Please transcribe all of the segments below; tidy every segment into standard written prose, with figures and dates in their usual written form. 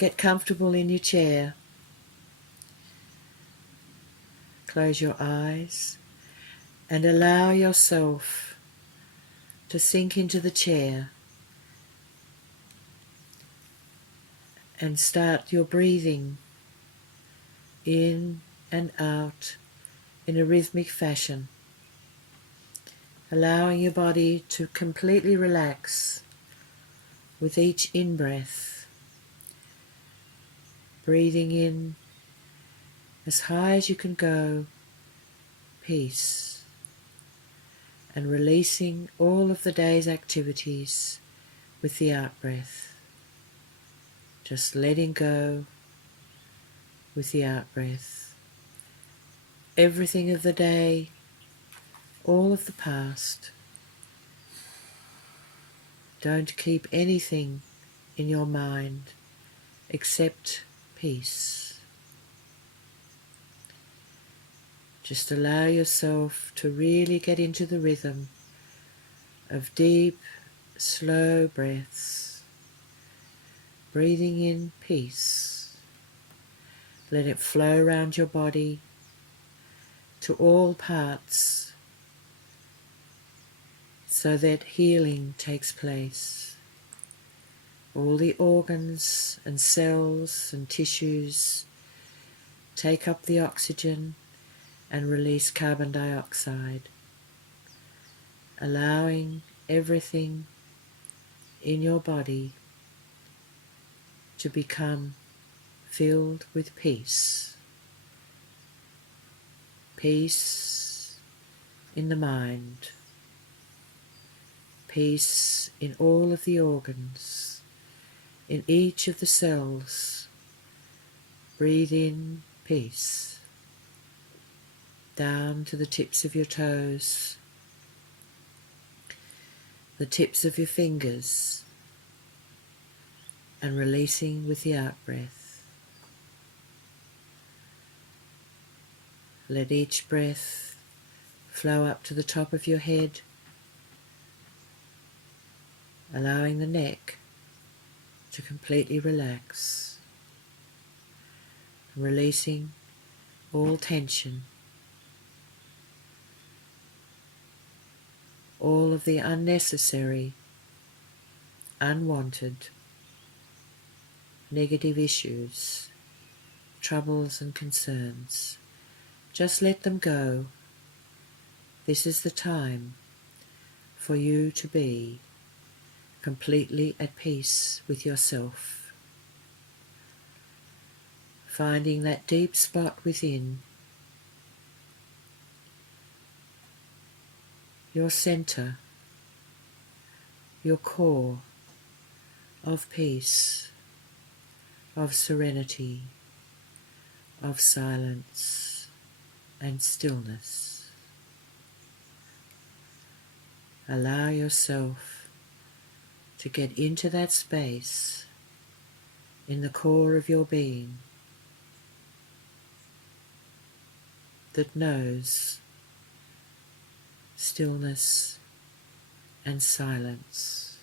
Get comfortable in your chair. Close your eyes and allow yourself to sink into the chair and start your breathing in and out in a rhythmic fashion, allowing your body to completely relax with each in-breath, breathing in as high as you can go, peace, and releasing all of the day's activities with the out-breath, just letting go with the out-breath. Everything of the day, all of the past. Don't keep anything in your mind except peace. Just allow yourself to really get into the rhythm of deep, slow breaths, breathing in peace. Let it flow around your body to all parts so that healing takes place. All the organs and cells and tissues take up the oxygen and release carbon dioxide, allowing everything in your body to become filled with peace. Peace in the mind, peace in all of the organs, in each of the cells. Breathe in peace, down to the tips of your toes, the tips of your fingers, and releasing with the out-breath. Let each breath flow up to the top of your head, allowing the neck to completely relax, releasing all tension, all of the unnecessary, unwanted, negative issues, troubles and concerns. Just let them go. This is the time for you to be completely at peace with yourself, finding that deep spot within, your center, your core of peace, of serenity, of silence and stillness. Allow yourself to get into that space in the core of your being that knows stillness and silence,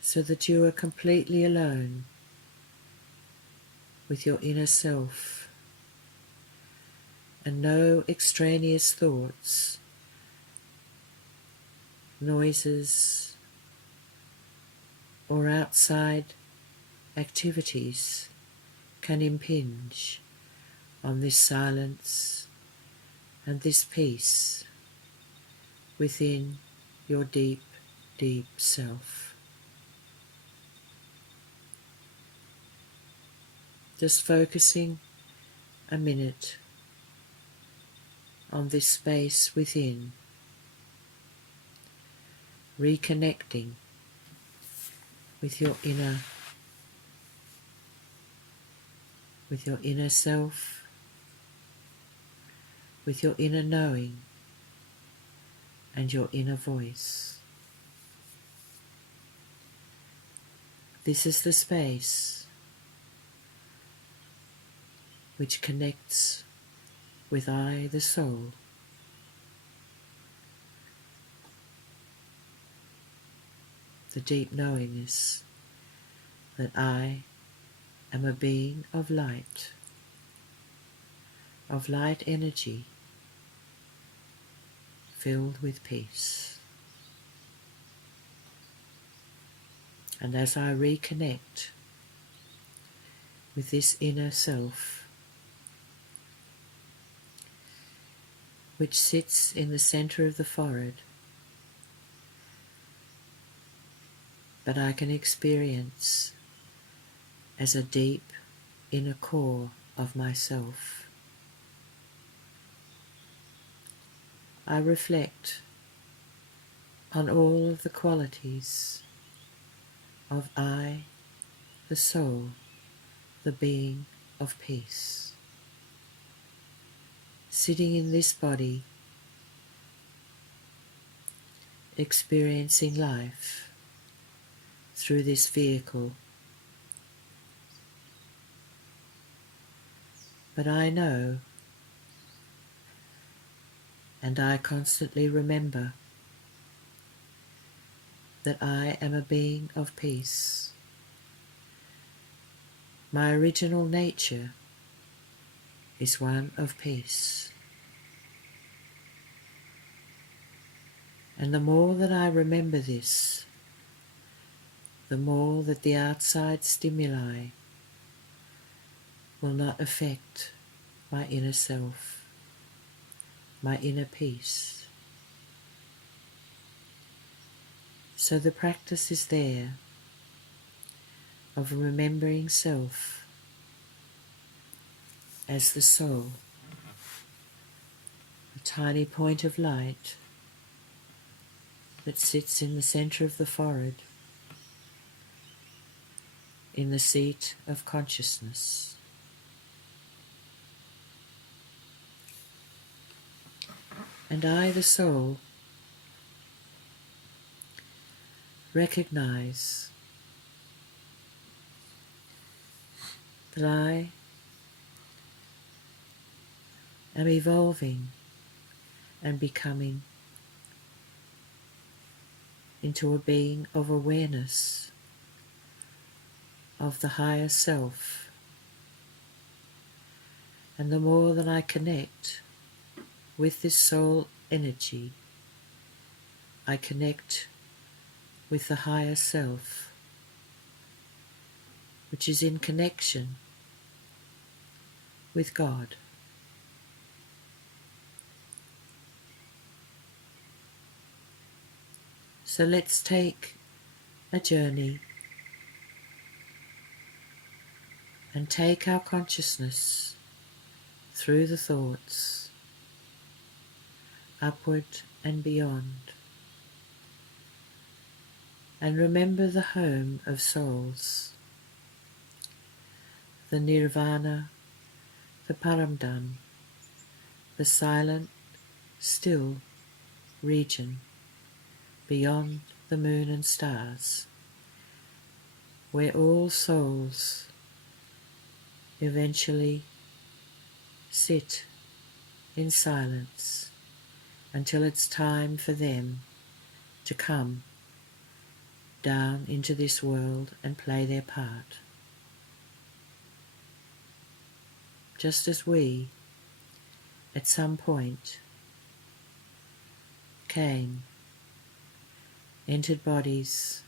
so that you are completely alone with your inner self and no extraneous thoughts, noises, or outside activities can impinge on this silence and this peace within your deep, deep self. Just focusing a minute on this space within, reconnecting with your inner self, with your inner knowing and your inner voice. This is the space which connects with I, the soul. The deep knowingness that I am a being of light energy filled with peace. And as I reconnect with this inner self, which sits in the center of the forehead, but I can experience as a deep inner core of myself, I reflect on all of the qualities of I, the soul, the being of peace, sitting in this body, experiencing life through this vehicle. But I know, and I constantly remember, that I am a being of peace. My original nature is one of peace. And the more that I remember this, the more that the outside stimuli will not affect my inner self, my inner peace. So the practice is there of remembering self as the soul, a tiny point of light that sits in the center of the forehead, in the seat of consciousness. And I, the soul, recognize that I am evolving and becoming into a being of awareness of the higher self. And the more that I connect with this soul energy, I connect with the higher self, which is in connection with God. So let's take a journey and take our consciousness through the thoughts, upward and beyond, and remember the home of souls, the nirvana, the paramdhan, the silent, still region beyond the moon and stars, where all souls eventually sit in silence until it's time for them to come down into this world and play their part. Just as we, at some point, came, entered bodies,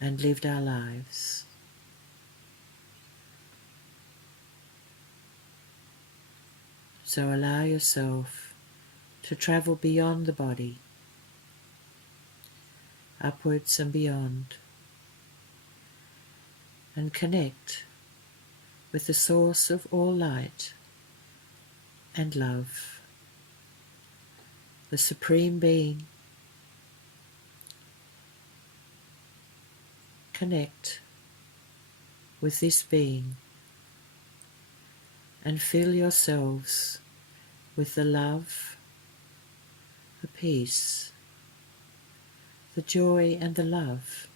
and lived our lives. So allow yourself to travel beyond the body, upwards and beyond, and connect with the source of all light and love, the Supreme Being. Connect with this being and fill yourselves with the love, the peace, the joy and the love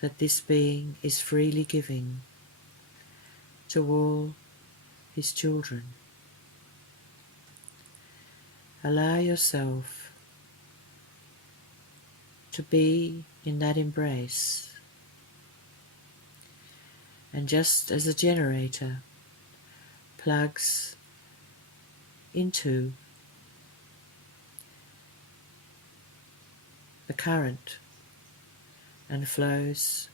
that this being is freely giving to all his children. Allow yourself to be in that embrace And just as a generator plugs into the current and flows,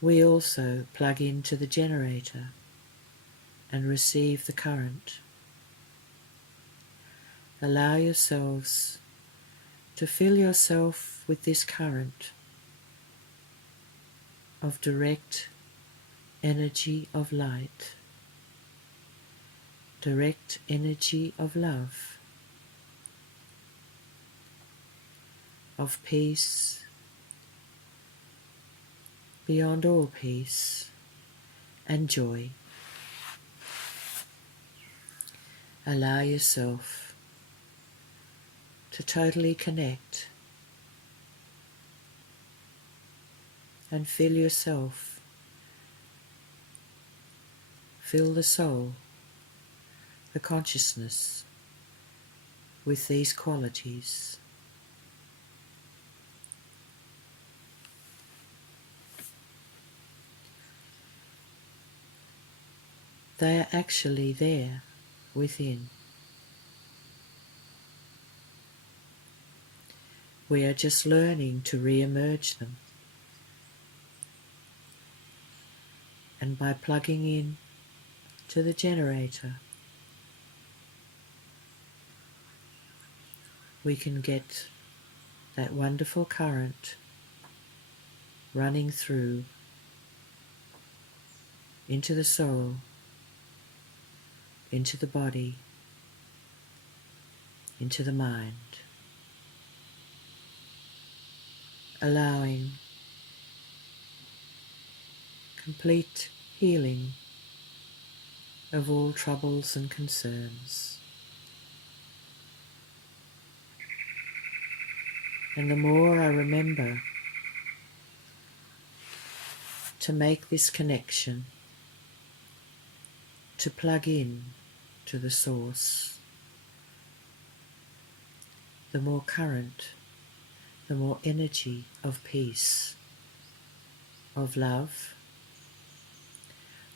we also plug into the generator and receive the current. Allow yourselves to fill yourself with this current of direct energy of light, direct energy of love, of peace beyond all peace and joy. Allow yourself to totally connect and fill yourself, fill the soul, the consciousness with these qualities. They are actually there within. We are just learning to re-emerge them. And by plugging in to the generator, we can get that wonderful current running through into the soul, into the body, into the mind, allowing complete healing of all troubles and concerns. And the more I remember to make this connection, to plug in to the source, the more current, the more energy of peace, of love,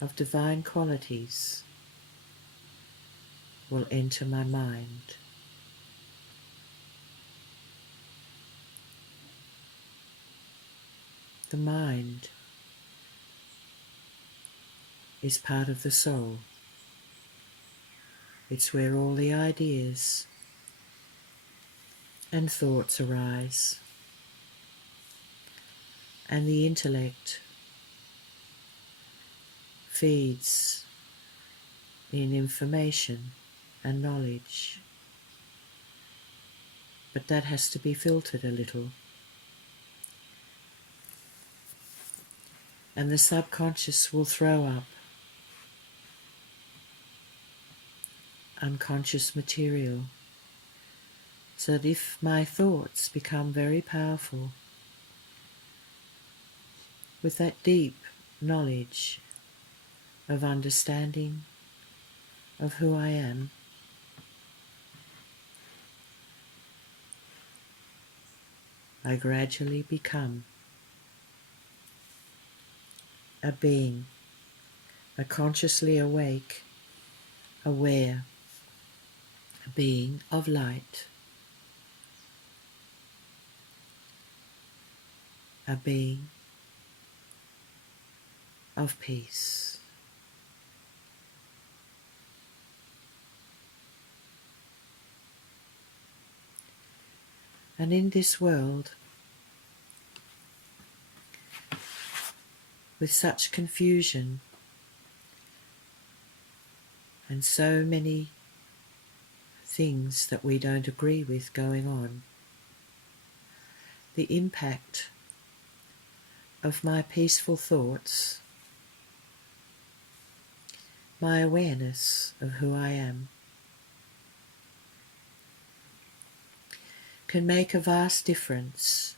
of divine qualities will enter my mind. The mind is part of the soul. It's where all the ideas and thoughts arise, and the intellect feeds in information and knowledge. But that has to be filtered a little. And the subconscious will throw up unconscious material, so that if my thoughts become very powerful, with that deep knowledge of understanding of who I am, I gradually become a being, a consciously awake, aware, a being of light, a being of peace. And in this world, with such confusion and so many things that we don't agree with going on, the impact of my peaceful thoughts, my awareness of who I am, can make a vast difference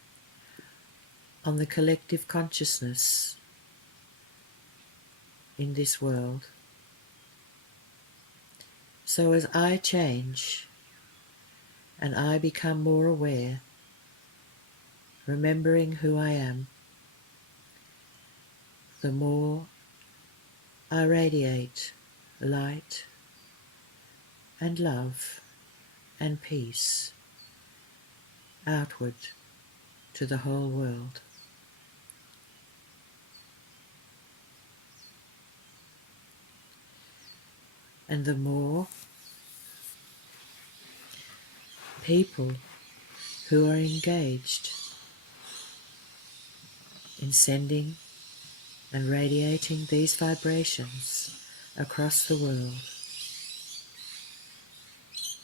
on the collective consciousness in this world. So as I change and I become more aware, remembering who I am, the more I radiate light and love and peace outward to the whole world. And the more people who are engaged in sending and radiating these vibrations across the world,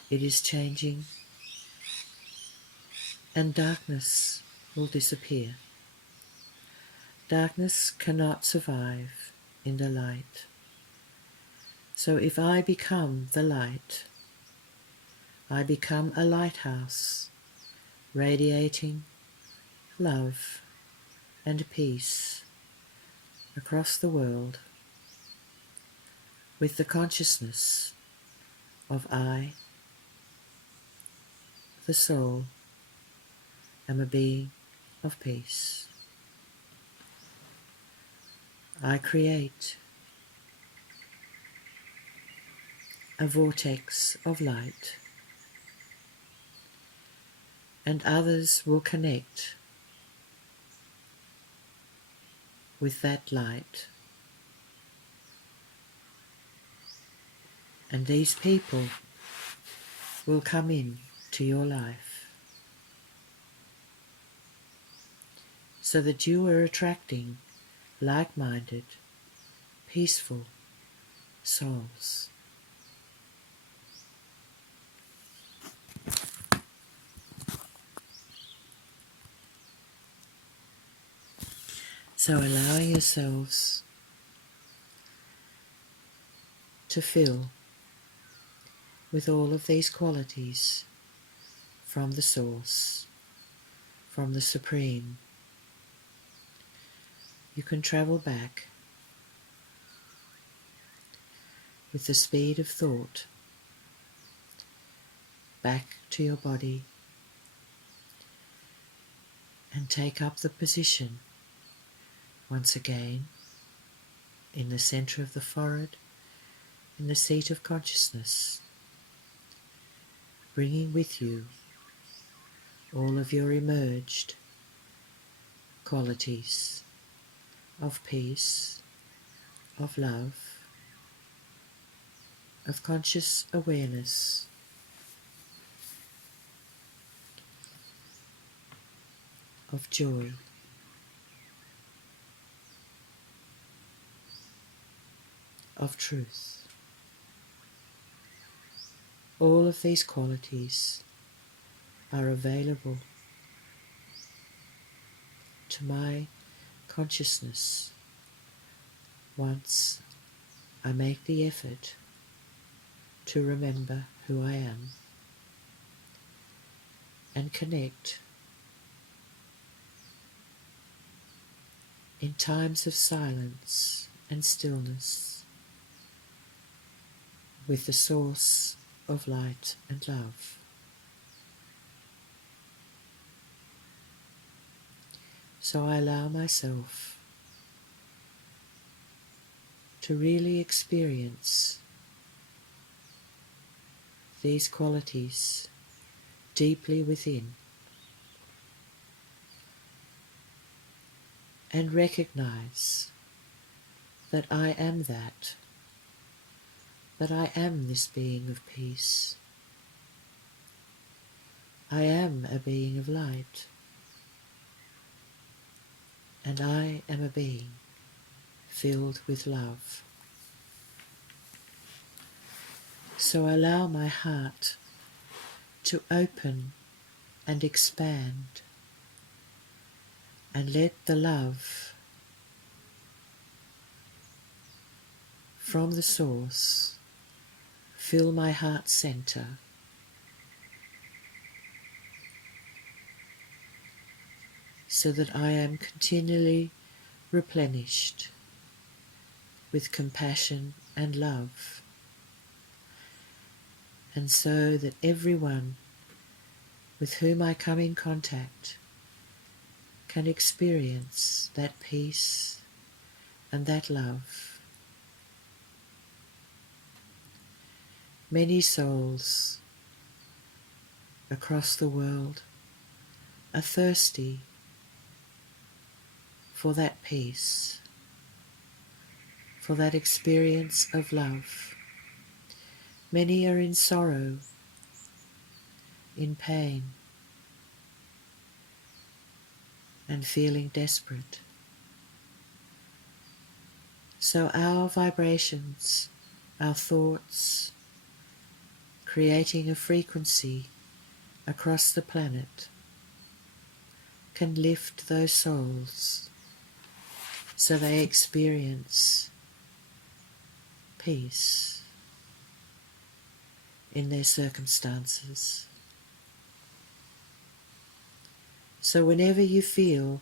it is changing, and darkness will disappear. Darkness cannot survive in the light. So if I become the light, I become a lighthouse, radiating love and peace across the world with the consciousness of I, the soul, am a being of peace. I create a vortex of light, and others will connect with that light. And these people will come in to your life, so that you are attracting like-minded, peaceful souls. So allowing yourselves to fill with all of these qualities from the Source, from the Supreme, you can travel back with the speed of thought, back to your body, and take up the position once again in the center of the forehead, in the seat of consciousness, bringing with you all of your emerged qualities of peace, of love, of conscious awareness, of joy, of truth. All of these qualities are available to my consciousness once I make the effort to remember who I am and connect in times of silence and stillness with the source of light and love. So I allow myself to really experience these qualities deeply within and recognize that I am that I am this being of peace. I am a being of light, and I am a being filled with love. So allow my heart to open and expand, and let the love from the source fill my heart center, so that I am continually replenished with compassion and love, and so that everyone with whom I come in contact can experience that peace and that love. Many souls across the world are thirsty for that peace, for that experience of love. Many are in sorrow, in pain, and feeling desperate. So our vibrations, our thoughts, creating a frequency across the planet, can lift those souls so they experience peace in their circumstances. So whenever you feel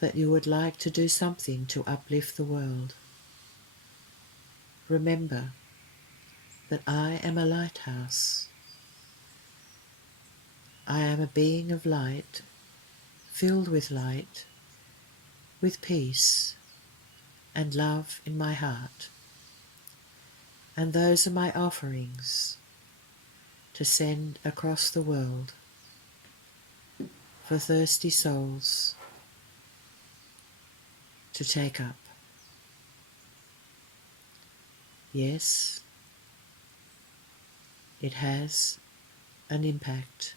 that you would like to do something to uplift the world, remember that I am a lighthouse. I am a being of light, filled with light, with peace and love in my heart. And those are my offerings to send across the world for thirsty souls to take up. Yes, it has an impact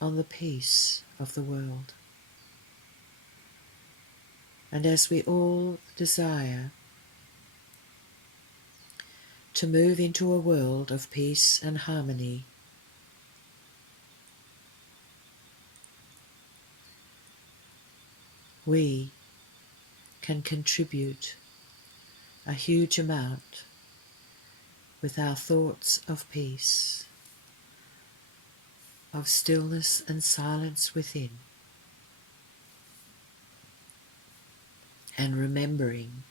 on the peace of the world. And as we all desire to move into a world of peace and harmony, we can contribute a huge amount with our thoughts of peace, of stillness and silence within, and remembering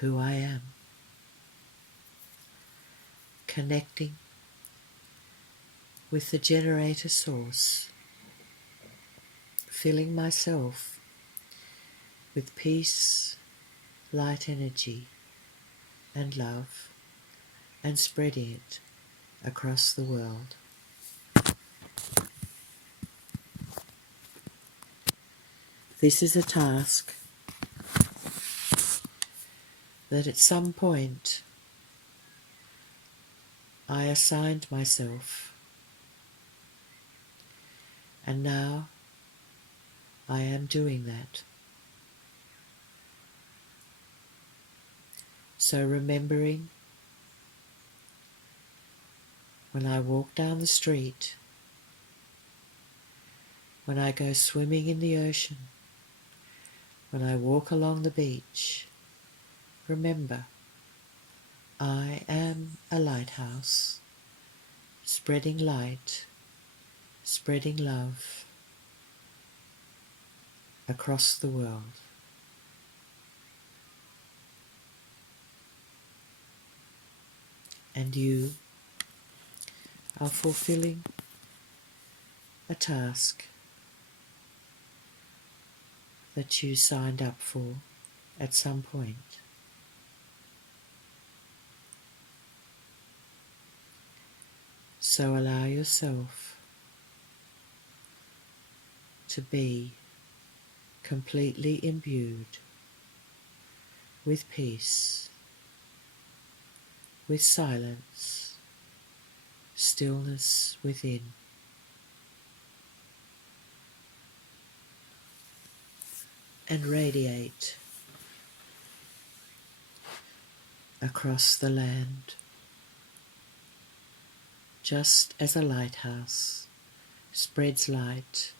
who I am, connecting with the generator source, filling myself with peace, light energy, and love, and spreading it across the world. This is a task that at some point I assigned myself, and now I am doing that. So remembering when I walk down the street, when I go swimming in the ocean, when I walk along the beach, remember, I am a lighthouse, spreading light, spreading love across the world. And you are fulfilling a task that you signed up for at some point. So allow yourself to be completely imbued with peace, with silence, stillness within. And radiate across the land, just as a lighthouse spreads light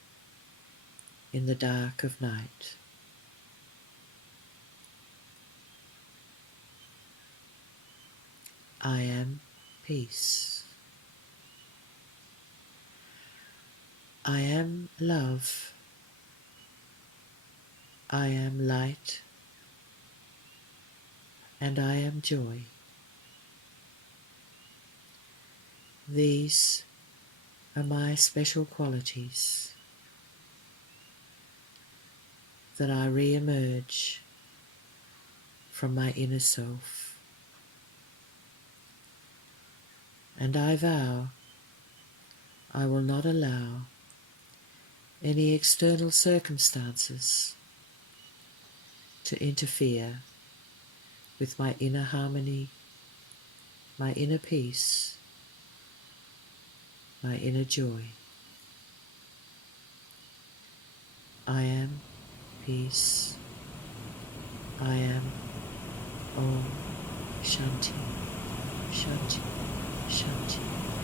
in the dark of night. I am peace. I am love. I am light. And I am joy. These are my special qualities, that I re-emerge from my inner self. And I vow I will not allow any external circumstances to interfere with my inner harmony, my inner peace, my inner joy. I am peace. I am Om Shanti, Shanti, Shanti.